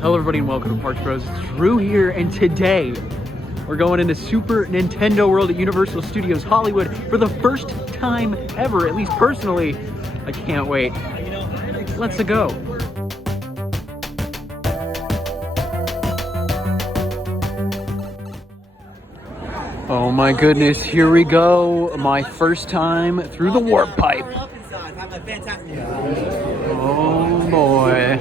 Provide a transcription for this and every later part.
Hello everybody and welcome to Parks Bros. It's Drew here, and today we're going into Super Nintendo World at Universal Studios Hollywood for the first time ever, at least personally. I can't wait. Let's go. Oh my goodness, here we go. My first time through the warp pipe. Oh boy.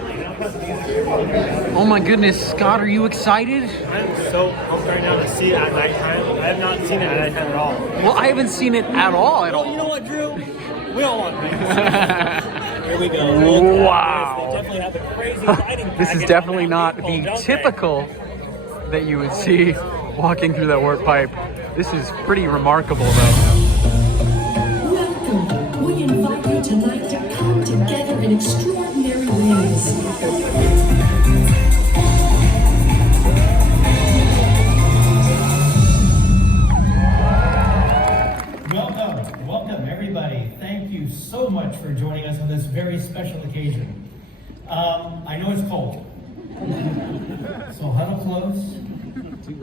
Oh my goodness, Scott, are you excited? I'm so pumped right now to see it at nighttime. I have not seen it at nighttime at all. Well, I haven't seen it at all. Well, you know what, Drew? We all want things. Here we go. Wow. They definitely have the crazy lighting. This is definitely not the typical that you would see walking through that warp pipe. This is pretty remarkable, though. Welcome. We invite you tonight to come together in extraordinary ways. Welcome everybody. Thank you so much for joining us on this very special occasion. I know it's cold, so huddle close.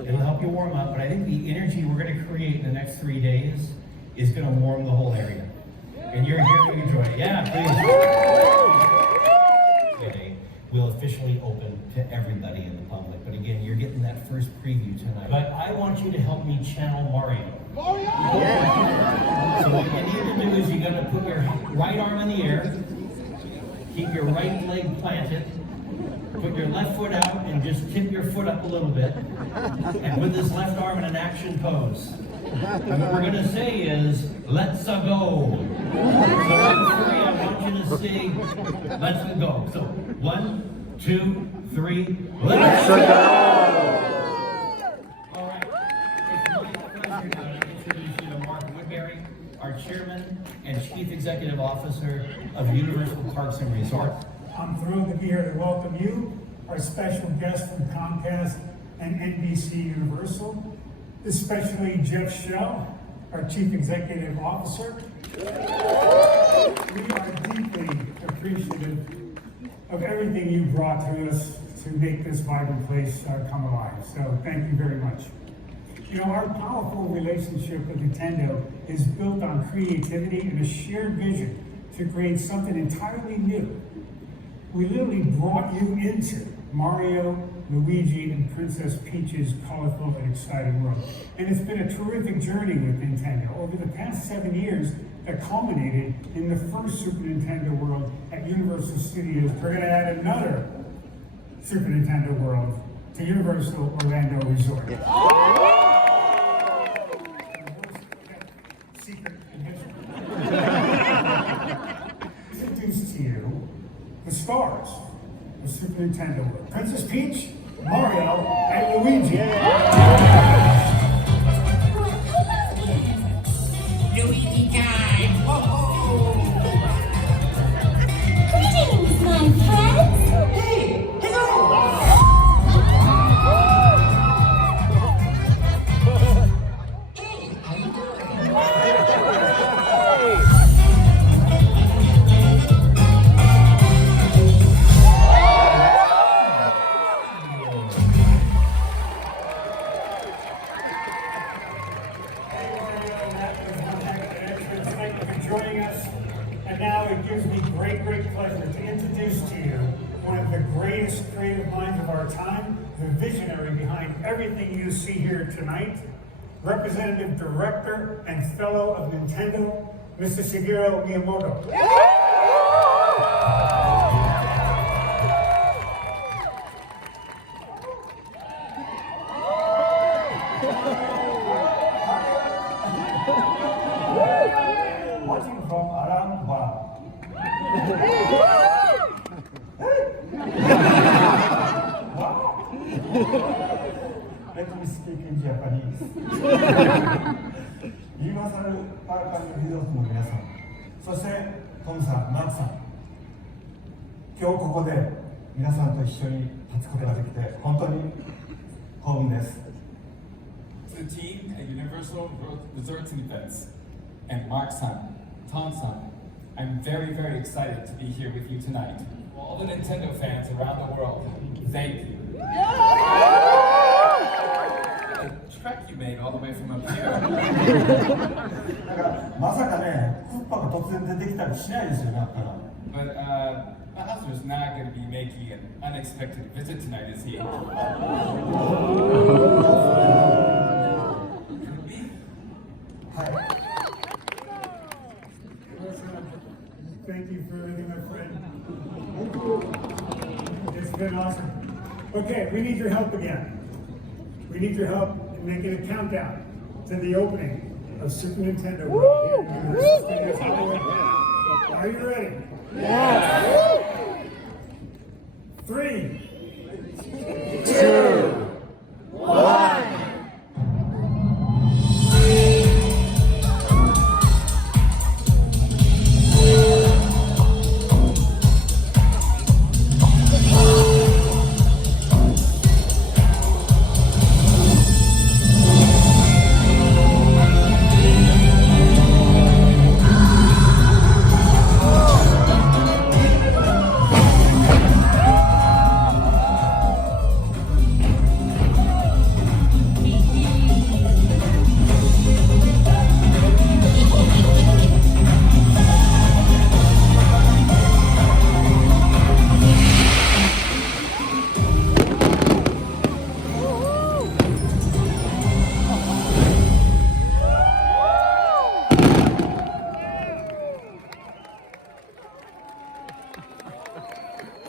It'll help you warm up, but I think the energy we're going to create in the next 3 days is going to warm the whole area. And you're here to enjoy it. Yeah, please. Today will officially open to everybody in the public. But again, you're getting that first preview tonight. But I want you to help me channel Mario. So what you need to do is you got to put your right arm in the air, keep your right leg planted, put your left foot out and just tip your foot up a little bit, and with this left arm in an action pose. And what we're going to say is, let's go. So I want you to say, let's go. So 1, 2, 3, let's go. All right. It's my pleasure now to introduce you to Mark Woodbury, our chairman and chief executive officer of Universal Parks and Resorts. I'm thrilled to be here to welcome you, our special guest from Comcast and NBC Universal, especially Jeff Shell, our Chief Executive Officer. We are deeply appreciative of everything you brought to us to make this vibrant place come alive. So thank you very much. You know, our powerful relationship with Nintendo is built on creativity and a shared vision to create something entirely new. We literally brought you into Mario, Luigi, and Princess Peach's colorful and exciting world. And it's been a terrific journey with Nintendo over the past 7 years that culminated in the first Super Nintendo World at Universal Studios. We're going to add another Super Nintendo World to Universal Orlando Resort. Secret in history. Introduce to you the stars of Super Nintendo World. Princess Peach, Mario, and Luigi. Luigi time! Ho ho! Greetings, my friends! Hey! Hello! Hey, how you doing? Joining us, and now it gives me great pleasure to introduce to you one of the greatest creative minds of our time, the visionary behind everything you see here tonight, Representative Director and Fellow of Nintendo, Mr. Shigeru Miyamoto. Watching from around bar. Wow. Let me speak in Japanese. ユニバーサルパーク&リゾートの皆さん、そしてトムさん、マークさん、今日ここで皆さんと一緒に立つことができて本当に幸運です。To the team at Universal Resorts and Events, and Mark-san, Tom-san, I'm very, very excited to be here with you tonight. For all the Nintendo fans around the world, thank you. The trek you made all the way from up here. まさかね、クッパが突然出てきたりしないですよね、やっぱり。 But Bowser's not going to be making an unexpected visit tonight, is he? Thank you for everything, my friend. It's been awesome. Okay, we need your help again. We need your help in making a countdown to the opening of Super Nintendo World. Are you ready? Yes. 3, 2, 1.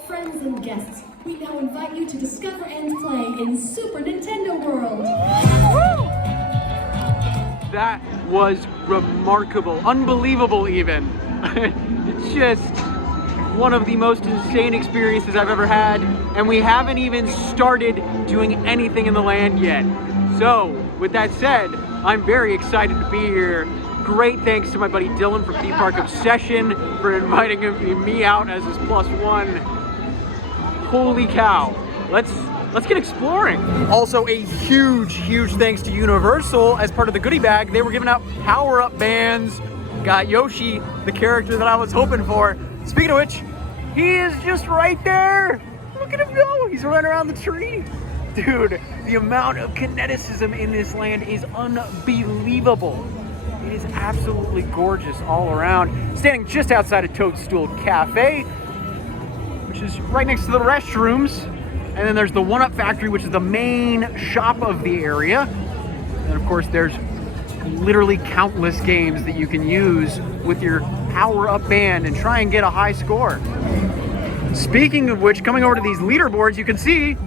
Friends and guests, we now invite you to discover and play in Super Nintendo World. That was remarkable, unbelievable even. It's just one of the most insane experiences I've ever had, and we haven't even started doing anything in the land yet. So, with that said, I'm very excited to be here. Great thanks to my buddy Dylan from Theme Park Obsession for inviting me out as his +1. Holy cow. Let's get exploring. Also a huge thanks to Universal as part of the goodie bag. They were giving out power-up bands. Got Yoshi, the character that I was hoping for. Speaking of which, he is just right there. Look at him go. He's running around the tree. Dude, the amount of kineticism in this land is unbelievable. It is absolutely gorgeous all around. Standing just outside of Toadstool Cafe, which is right next to the restrooms. And then there's the One Up Factory, which is the main shop of the area. And of course, there's literally countless games that you can use with your power-up band and try and get a high score. Speaking of which, coming over to these leaderboards, you can see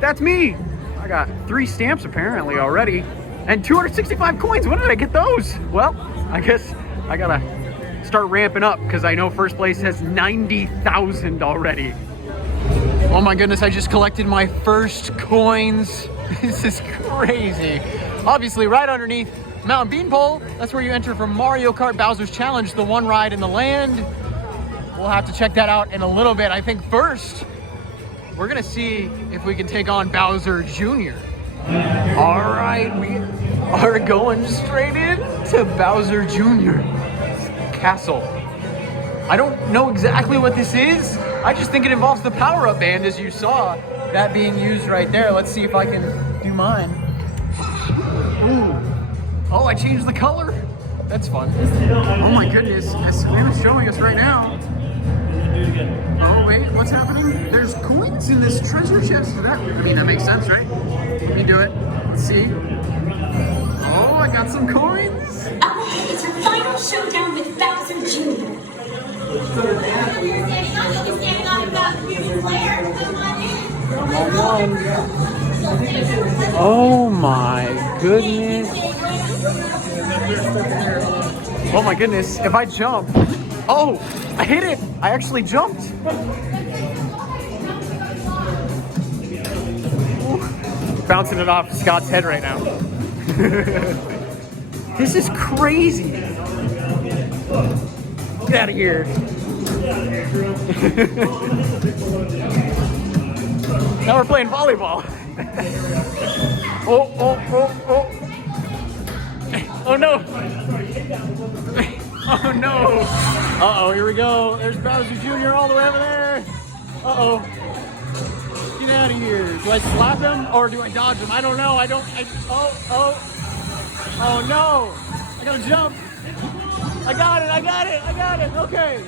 that's me. I got 3 stamps apparently already and 265 coins. When did I get those? Well, I guess I gotta start ramping up because I know first place has 90,000 already. Oh my goodness, I just collected my first coins. This is crazy. Obviously, right underneath Mountain Beanpole, that's where you enter for Mario Kart Bowser's Challenge, the one ride in the land. We'll have to check that out in a little bit. I think first, we're gonna see if we can take on Bowser Jr. All right, we are going straight in to Bowser Jr.'s castle. I don't know exactly what this is. I just think it involves the power-up band, as you saw that being used right there. Let's see if I can do mine. Ooh. Oh, I changed the color. That's fun. Oh my goodness, as Sam is showing us right now. Oh wait, what's happening? There's coins in this treasure chest. That, I mean, that makes sense, right? Let me do it. Let's see. Oh, I got some coins. Okay, it's your final showdown with Bowser Jr. Oh my goodness. Oh my goodness, if I jump. Oh, I hit it. I actually jumped. Ooh. Bouncing it off Scott's head right now. This is crazy. Get out of here. Now we're playing volleyball. Oh no. Oh no! Uh-oh, here we go. There's Bowser Jr. all the way over there. Uh-oh. Get out of here. Do I slap him or do I dodge him? I don't know. Oh no! I gotta jump. I got it. Okay.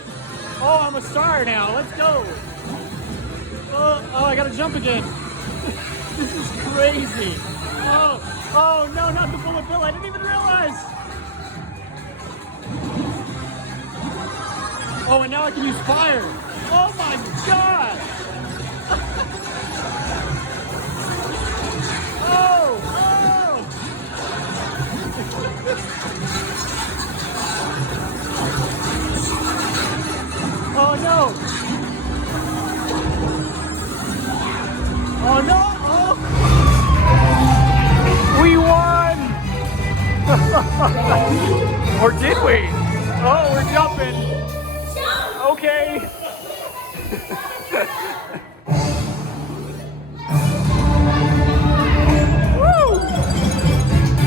Oh, I'm a star now. Let's go. Oh, I gotta jump again. This is crazy. Oh no, not the bullet bill. I didn't even realize. Oh, and now I can use fire. Oh my god. Oh. Oh no. Oh no. Oh. We won. Or did we? Oh, we're jumping. Okay. Woo!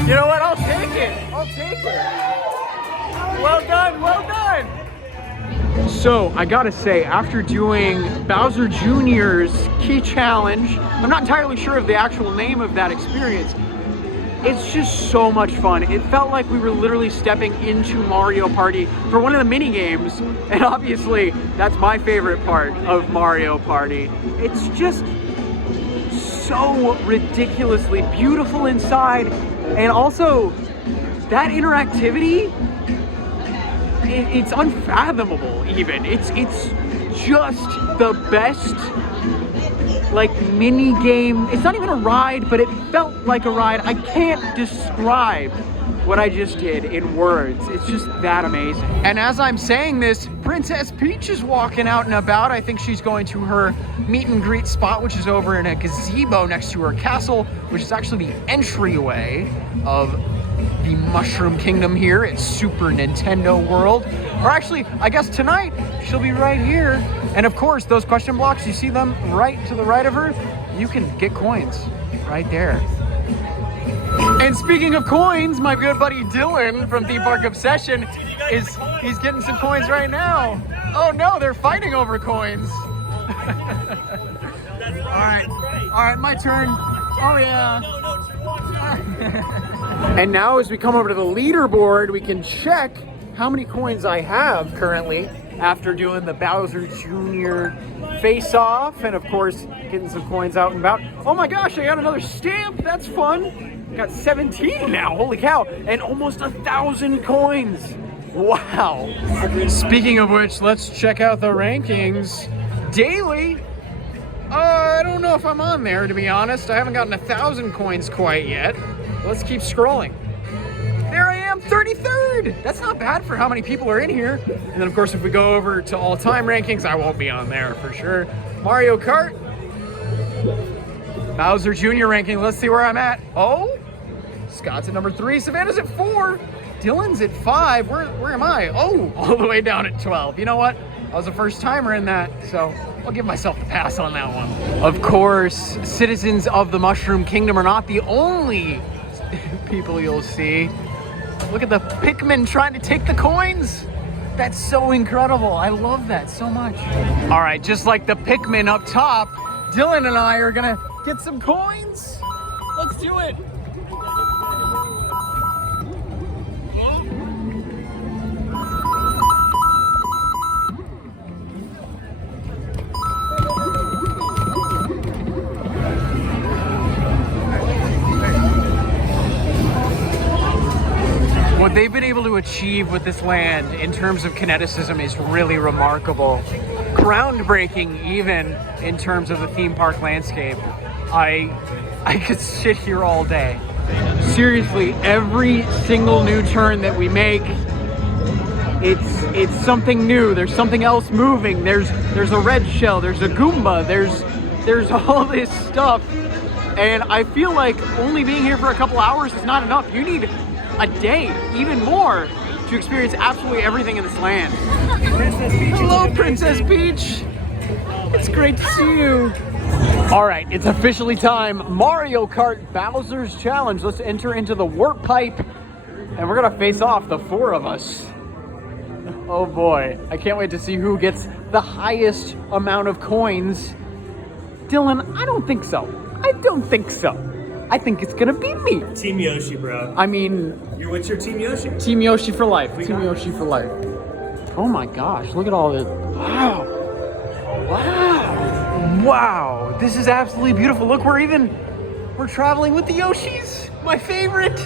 You know what? I'll take it. Well done. So, I gotta say, after doing Bowser Jr.'s Key Challenge, I'm not entirely sure of the actual name of that experience. It's just so much fun. It felt like we were literally stepping into Mario Party for one of the mini games, and obviously that's my favorite part of Mario Party. It's just so ridiculously beautiful inside, and also that interactivity, it's unfathomable even. It's just the best like mini game. It's not even a ride, but it felt like a ride. I can't describe what I just did in words. It's just that amazing. And as I'm saying this, Princess Peach is walking out and about. I think she's going to her meet and greet spot, which is over in a gazebo next to her castle, which is actually the entryway of the Mushroom Kingdom here at Super Nintendo World. Or actually, I guess tonight she'll be right here. And of course, those question blocks, you see them right to the right of her, you can get coins right there. And speaking of coins, my good buddy Dylan from Theme Park Obsession he's getting some coins right now. Oh no, they're fighting over coins. All right, my turn. Oh yeah. And now as we come over to the leaderboard, we can check how many coins I have currently after doing the Bowser Jr. face-off, and of course getting some coins out and about. Oh my gosh, I got another stamp. That's fun. Got 17 now, holy cow, and almost 1,000 coins. Wow. Speaking of which, let's check out the rankings. Daily, I don't know if I'm on there, to be honest. I haven't gotten 1,000 coins quite yet. Let's keep scrolling. There I am, 33rd. That's not bad for how many people are in here. And then of course, if we go over to all-time rankings, I won't be on there for sure. Mario Kart, Bowser Jr. ranking. Let's see where I'm at. Oh, Scott's at number 3. Savannah's at 4. Dylan's at 5. Where am I? Oh, all the way down at 12. You know what? I was a first timer in that, so I'll give myself the pass on that one. Of course, citizens of the Mushroom Kingdom are not the only people you'll see. Look at the Pikmin trying to take the coins. That's so incredible. I love that so much. All right, just like the Pikmin up top, Dylan and I are gonna get some coins. Let's do it. What they've been able to achieve with this land in terms of kineticism is really remarkable. Groundbreaking even in terms of the theme park landscape. I could sit here all day. Seriously, every single new turn that we make, it's something new. There's something else moving. There's a red shell, there's a Goomba, there's all this stuff. And I feel like only being here for a couple hours is not enough. You need a day, even more, to experience absolutely everything in this land. Hello, Princess Peach. It's great to see you. All right, it's officially time. Mario Kart Bowser's Challenge. Let's enter into the warp pipe, and we're gonna face off, the 4 of us. Oh boy, I can't wait to see who gets the highest amount of coins. Dylan, I don't think so. I don't think so. I think it's gonna be me. Team Yoshi, bro. I mean, What's your Team Yoshi? Team Yoshi for life. Team Yoshi for life. Oh my gosh, look at all this. Wow. Wow. Wow. This is absolutely beautiful. Look, we're traveling with the Yoshis. My favorite.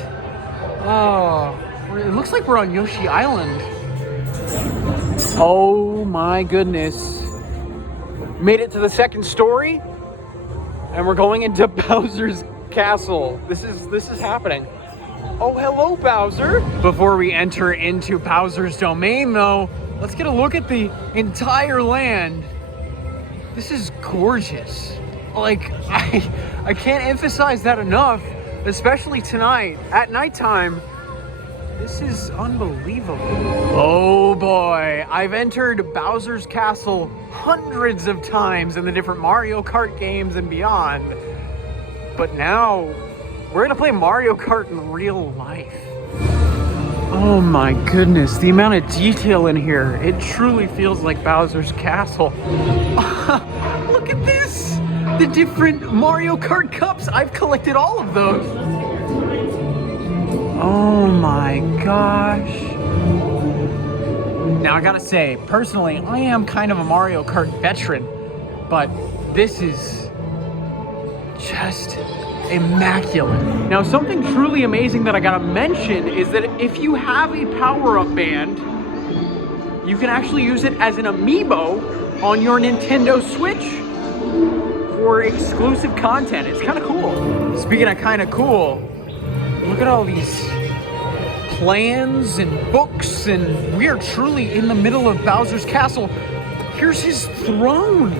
Oh, it looks like we're on Yoshi Island. Oh my goodness. Made it to the second story and we're going into Bowser's castle. This is happening. Oh, hello, Bowser. Before we enter into Bowser's domain, though, let's get a look at the entire land. This is gorgeous. Like, I can't emphasize that enough, especially tonight, at nighttime. This is unbelievable. Oh boy, I've entered Bowser's castle hundreds of times in the different Mario Kart games and beyond. But now, we're gonna play Mario Kart in real life. Oh my goodness, the amount of detail in here. It truly feels like Bowser's castle. Look at this! The different Mario Kart cups. I've collected all of those. Oh my gosh. Now I gotta say, personally, I am kind of a Mario Kart veteran, but this is just immaculate. Now, something truly amazing that I gotta mention is that if you have a power-up band, you can actually use it as an amiibo on your Nintendo Switch for exclusive content. It's kind of cool. Speaking of kind of cool, look at all these plans and books, and we are truly in the middle of Bowser's castle. Here's his throne.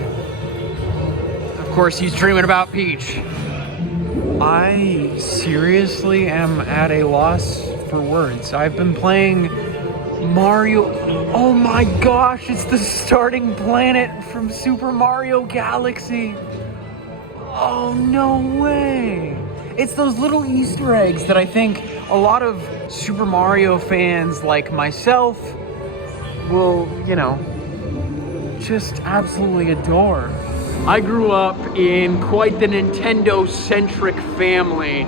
Of course, he's dreaming about Peach. I seriously am at a loss for words. I've been playing Mario. Oh my gosh, it's the starting planet from Super Mario Galaxy. Oh, no way. It's those little Easter eggs that I think a lot of Super Mario fans like myself will, you know, just absolutely adore. I grew up in quite the Nintendo-centric family.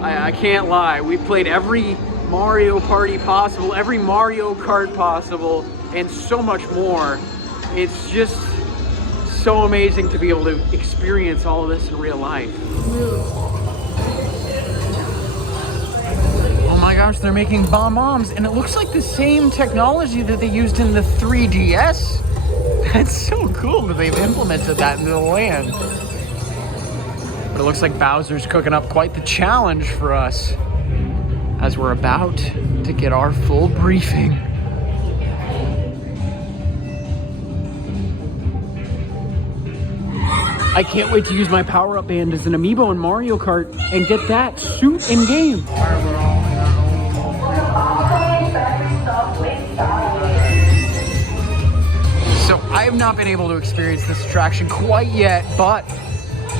I can't lie. We've played every Mario Party possible, every Mario Kart possible, and so much more. It's just so amazing to be able to experience all of this in real life. Oh my gosh, they're making bombs, and it looks like the same technology that they used in the 3DS. That's so cool that they've implemented that into the land. But it looks like Bowser's cooking up quite the challenge for us as we're about to get our full briefing. I can't wait to use my power-up band as an amiibo in Mario Kart and get that suit in game. So I have not been able to experience this attraction quite yet, but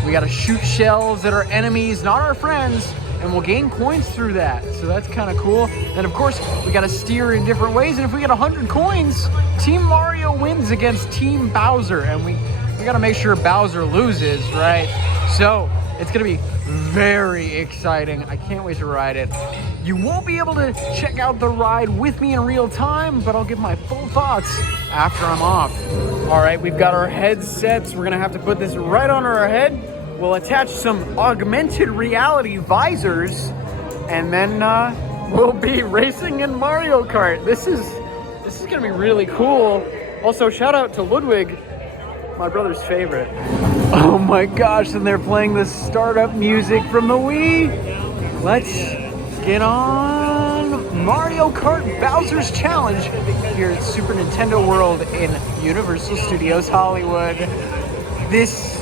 we gotta shoot shells at our enemies, not our friends, and we'll gain coins through that. So that's kind of cool. And of course, we gotta steer in different ways, and if we get 100 coins, Team Mario wins against Team Bowser, and we gotta make sure Bowser loses, right? So it's gonna be very exciting. I can't wait to ride it. You won't be able to check out the ride with me in real time, but I'll give my full thoughts after I'm off. All right, we've got our headsets. We're gonna have to put this right on our head. We'll attach some augmented reality visors, and then we'll be racing in Mario Kart. This is gonna be really cool. Also, shout out to Ludwig, my brother's favorite. Oh my gosh, and they're playing the startup music from the Wii. Let's get on Mario Kart Bowser's Challenge here at Super Nintendo World in Universal Studios Hollywood. This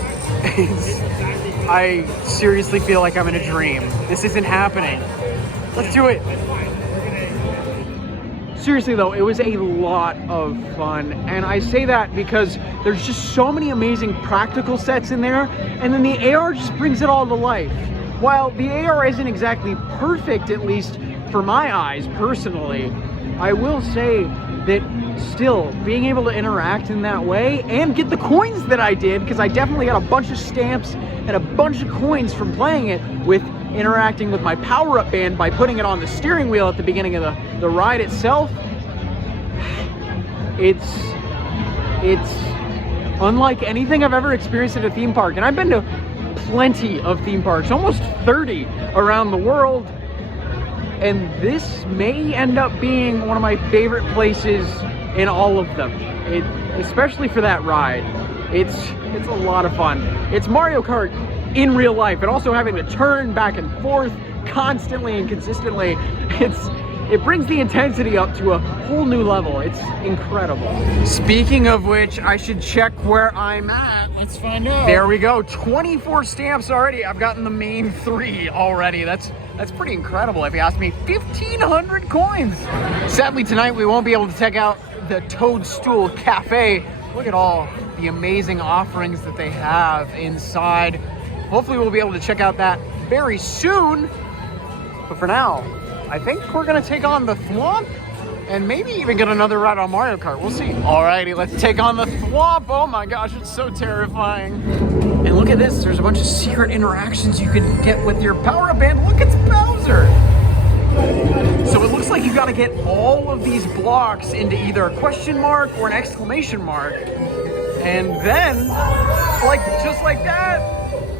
is, I seriously feel like I'm in a dream. This isn't happening. Let's do it. Seriously though, it was a lot of fun, and I say that because there's just so many amazing practical sets in there, and then the AR just brings it all to life. While the AR isn't exactly perfect, at least for my eyes personally, I will say that still being able to interact in that way and get the coins that I did, because I definitely got a bunch of stamps and a bunch of coins from playing it with interacting with my power-up band by putting it on the steering wheel at the beginning of the ride itself. It's unlike anything I've ever experienced at a theme park. And I've been to plenty of theme parks, almost 30 around the world. And this may end up being one of my favorite places in all of them. Especially for that ride. It's a lot of fun. It's Mario Kart in real life, and also having to turn back and forth constantly and consistently. It brings the intensity up to a whole new level. It's incredible. Speaking of which, I should check where I'm at. Let's find out. There we go, 24 stamps already. I've gotten the main 3 already. That's pretty incredible if you ask me. 1,500 coins. Sadly tonight we won't be able to check out the Toadstool Cafe. Look at all the amazing offerings that they have inside. Hopefully we'll be able to check out that very soon. But for now, I think we're gonna take on the Thwomp and maybe even get another ride on Mario Kart. We'll see. Alrighty, let's take on the Thwomp. Oh my gosh, it's so terrifying. And look at this, there's a bunch of secret interactions you can get with your power-up band. Look, it's Bowser. So it looks like you gotta get all of these blocks into either a question mark or an exclamation mark. And then, just like that,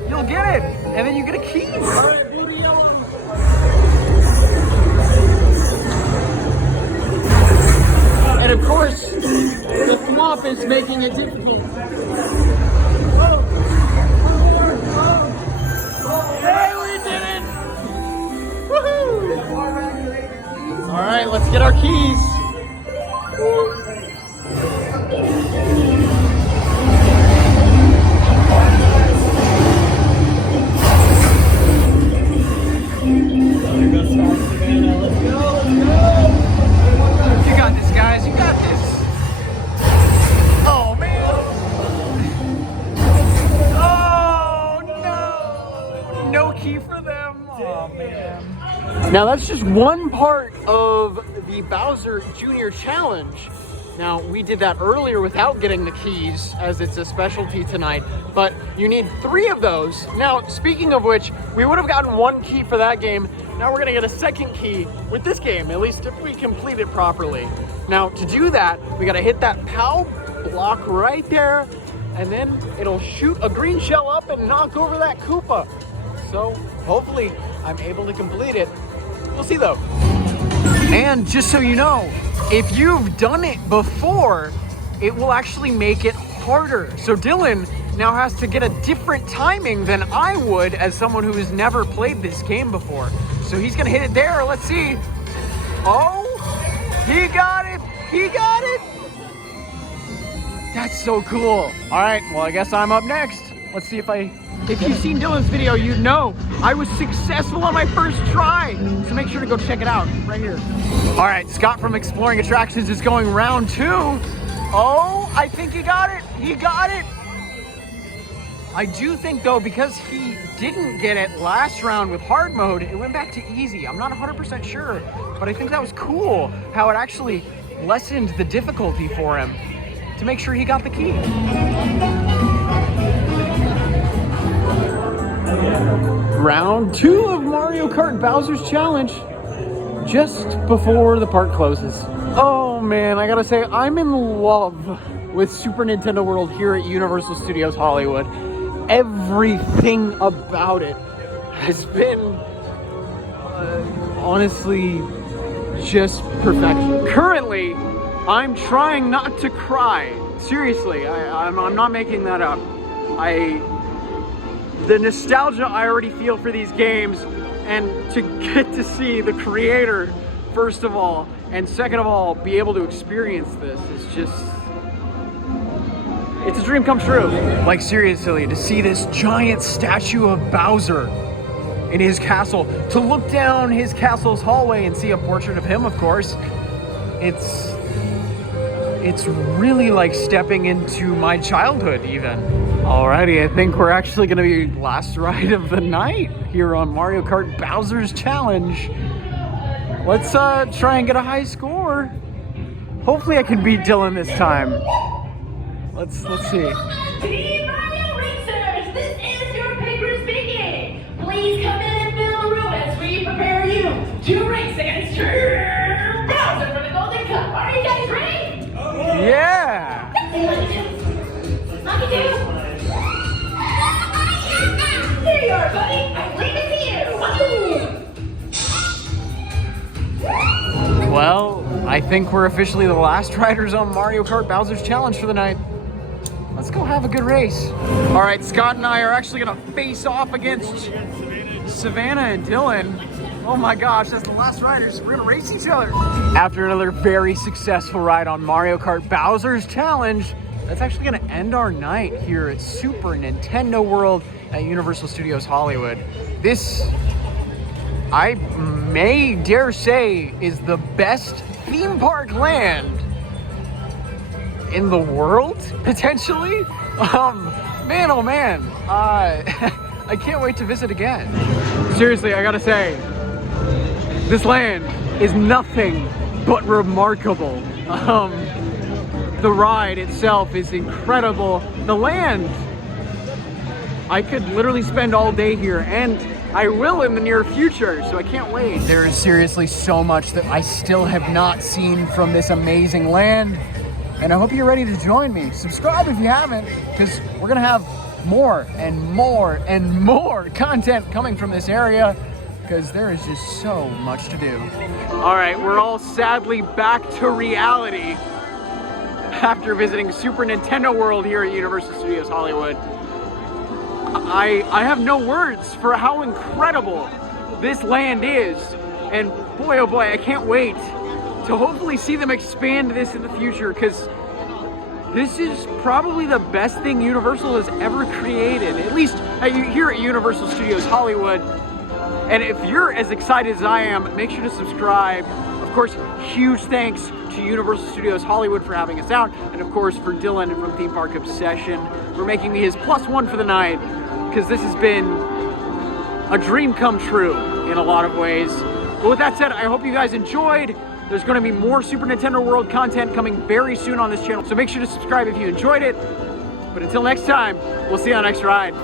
you'll get it. And then you get a key. Alright, blue to yellow. And of course, the Thwomp is making it difficult. Hey, we did it! Woohoo! All right, let's get our keys. You got this, guys. You got this. Oh, man. Oh, no. No key for them. Oh, man. Now, that's just one part of the Bowser Jr. Challenge. Now, we did that earlier without getting the keys, as it's a specialty tonight, but you need 3 of those. Now, speaking of which, we would have gotten 1 key for that game. Now we're gonna get a 2nd key with this game, at least if we complete it properly. Now, to do that, we gotta hit that POW block right there, and then it'll shoot a green shell up and knock over that Koopa. So, hopefully, I'm able to complete it. We'll see though. And just so you know, if you've done it before, it will actually make it harder. So Dylan now has to get a different timing than I would as someone who has never played this game before. So he's gonna hit it there, let's see. Oh, he got it, he got it. That's so cool. All right, well, I guess I'm up next. Let's see if you've seen Dylan's video, you'd know I was successful on my first try. So make sure to go check it out right here. All right, Scott from Exploring Attractions is going round 2. Oh, I think he got it. He got it. I do think though, because he didn't get it last round with hard mode, it went back to easy. I'm not 100% sure, but I think that was cool how it actually lessened the difficulty for him to make sure he got the key. Round 2 of Mario Kart Bowser's Challenge, just before the park closes. Oh man, I gotta say, I'm in love with Super Nintendo World here at Universal Studios Hollywood. Everything about it has been, honestly, just perfection. Currently, I'm trying not to cry. Seriously, I'm not making that up. The nostalgia I already feel for these games, and to get to see the creator, first of all, and second of all, be able to experience this is just, it's a dream come true. Like seriously, to see this giant statue of Bowser in his castle, to look down his castle's hallway and see a portrait of him, of course, it's really like stepping into my childhood even. Alrighty, I think we're actually gonna be last ride of the night here on Mario Kart Bowser's Challenge. Let's try and get a high score. Hopefully I can beat Dylan this time. Let's see. Team Mario Racers, this is your paper speaking. Please come in and fill the room as we prepare you to race against Bowser for the Golden Cup. Are you guys ready? Yeah! Lucky two. There you are, buddy. I leave it to you. Well, I think we're officially the last riders on Mario Kart Bowser's Challenge for the night. Let's go have a good race. All right, Scott and I are actually gonna face off against Savannah and Dylan. Oh my gosh, that's the last riders. We're gonna race each other. After another very successful ride on Mario Kart Bowser's Challenge, that's actually gonna end our night here at Super Nintendo World at Universal Studios Hollywood. This, I may dare say, is the best theme park land in the world, potentially. Man, oh man, I can't wait to visit again. Seriously, I gotta say, this land is nothing but remarkable. The ride itself is incredible. The land, I could literally spend all day here, and I will in the near future, so I can't wait. There is seriously so much that I still have not seen from this amazing land, and I hope you're ready to join me. Subscribe if you haven't, because we're gonna have more and more and more content coming from this area, because there is just so much to do. All right, we're all sadly back to reality after visiting Super Nintendo World here at Universal Studios Hollywood. I have no words for how incredible this land is, and boy oh boy, I can't wait to hopefully see them expand this in the future, because this is probably the best thing Universal has ever created, at least here at Universal Studios Hollywood. And if you're as excited as I am, make sure to subscribe. Of course, huge thanks to Universal Studios Hollywood for having us out, and of course for Dylan from Theme Park Obsession for making me his +1 for the night, because this has been a dream come true in a lot of ways. But with that said, I hope you guys enjoyed. There's going to be more Super Nintendo World content coming very soon on this channel, so make sure to subscribe if you enjoyed it. But until next time, we'll see you on the next ride.